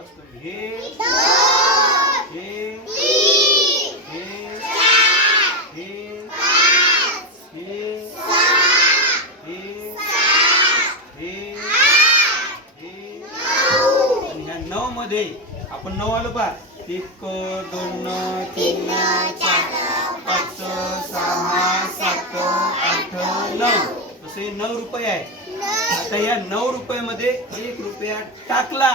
असतं हे हे नऊ मध्ये आपण नऊ आलो पा एक दोन तीन चार पाच सहा सात आठ नऊ. तसे नऊ रुपये आहे. आता या नऊ रुपयामध्ये एक रुपया टाकला.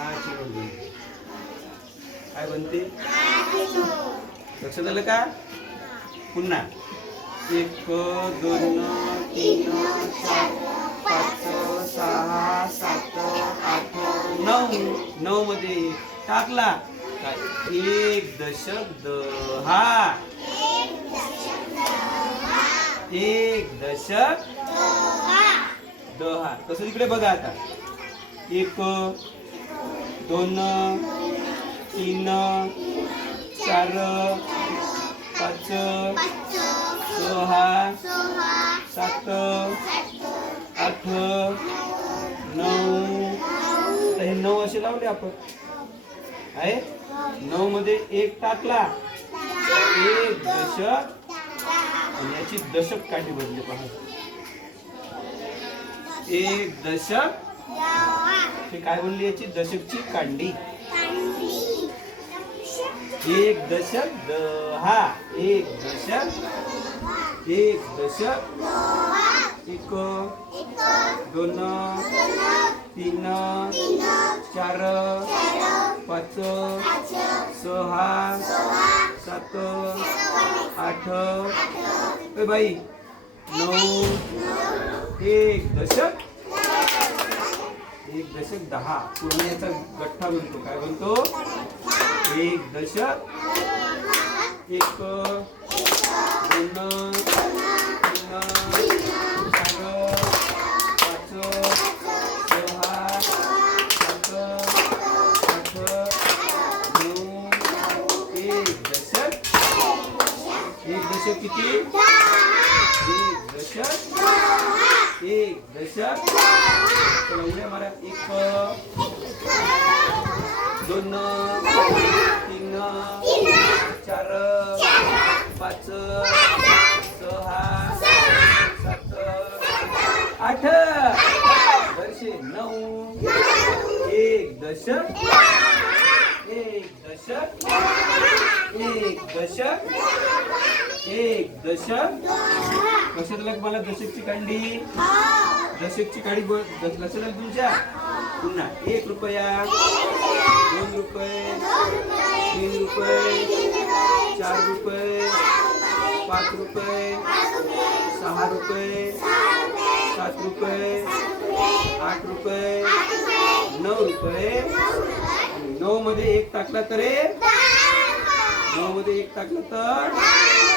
बनते काय बनते लक्षात आलं का? पुन्हा. एक दोन तीन चार पाच सहा सात आठ नऊ. नऊ मध्ये टाकला. काय? एक दशक दहा एक दशक दहा. तसं इकडे बघा आता. एक दोन तीन चार पाच सहा सात आठ नऊ. तर हे नऊ असे लावले आपण. आहे? नऊ मध्ये एक टाकला. एक दशक. आणि याची दशक काठी बदली पहा. एक दशक. हे काय म्हणली याची? दशकची कांडी. एक दशक दहा एक दशक एक दशक एक दोन तीन चार पाच सहा सात आठ ए बाई नऊ एक दशक एक दशक दहा. पूर्ण गठ्ठा म्हणतो. काय म्हणतो? एक दशक एक दोन तीन किती? एक दशक. एक दशक. दोन तीन चार पाच सहा सात आठ वर्षे नऊ एक दशक एक दशक एक दशक एक दशक कशात लग मला? दशकची कांडी. दशकची काडी ब- दश- तुमच्या? पुन्हा एक रुपया दोन रुपये तीन रुपये चार रुपये पाच रुपये सहा रुपये सात रुपये आठ रुपये नऊ रुपये. आणि नऊ मध्ये एक टाकला तर रे नऊ मध्ये एक टाकलं तर?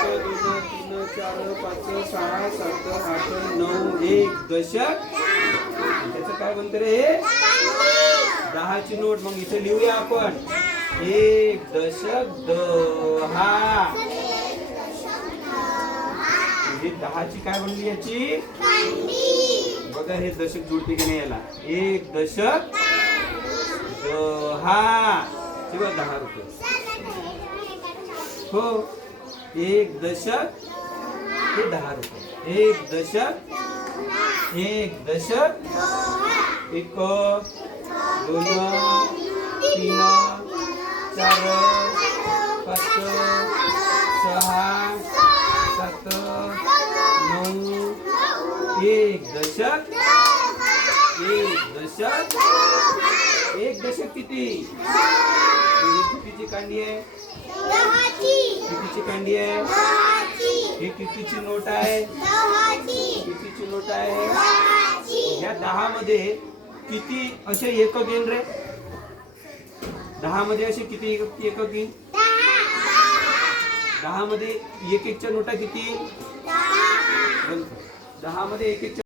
एक, दोन तीन चार पाच सहा सात आठ नऊ एक दशक. त्याचं काय म्हणतं रे? दहाची नोट मग इथे लिहूया आपण. एक दशक दहा. म्हणजे दहाची काय बनली याची? बघा हे दशक जुळते की नाही याला. एक दशक दहा. किंवा दहा रुपये. हो. एक दशक हे दहा रुपये. एक दशक एक दशक एक दोन तीन चार पाच सहा सात नऊ एक दशक एक दशक एक दशक किती ही कितीची कांडी आहे कितीची कांडी आहे ही कितीची नोट आहे कितीची नोट आहे या दहा मध्ये किती असे एकक येईल रे? दहा मध्ये असे किती एकक येईल दहा मध्ये एक एकच्या नोटा किती? येईल? दहा. मध्ये एक एकच्या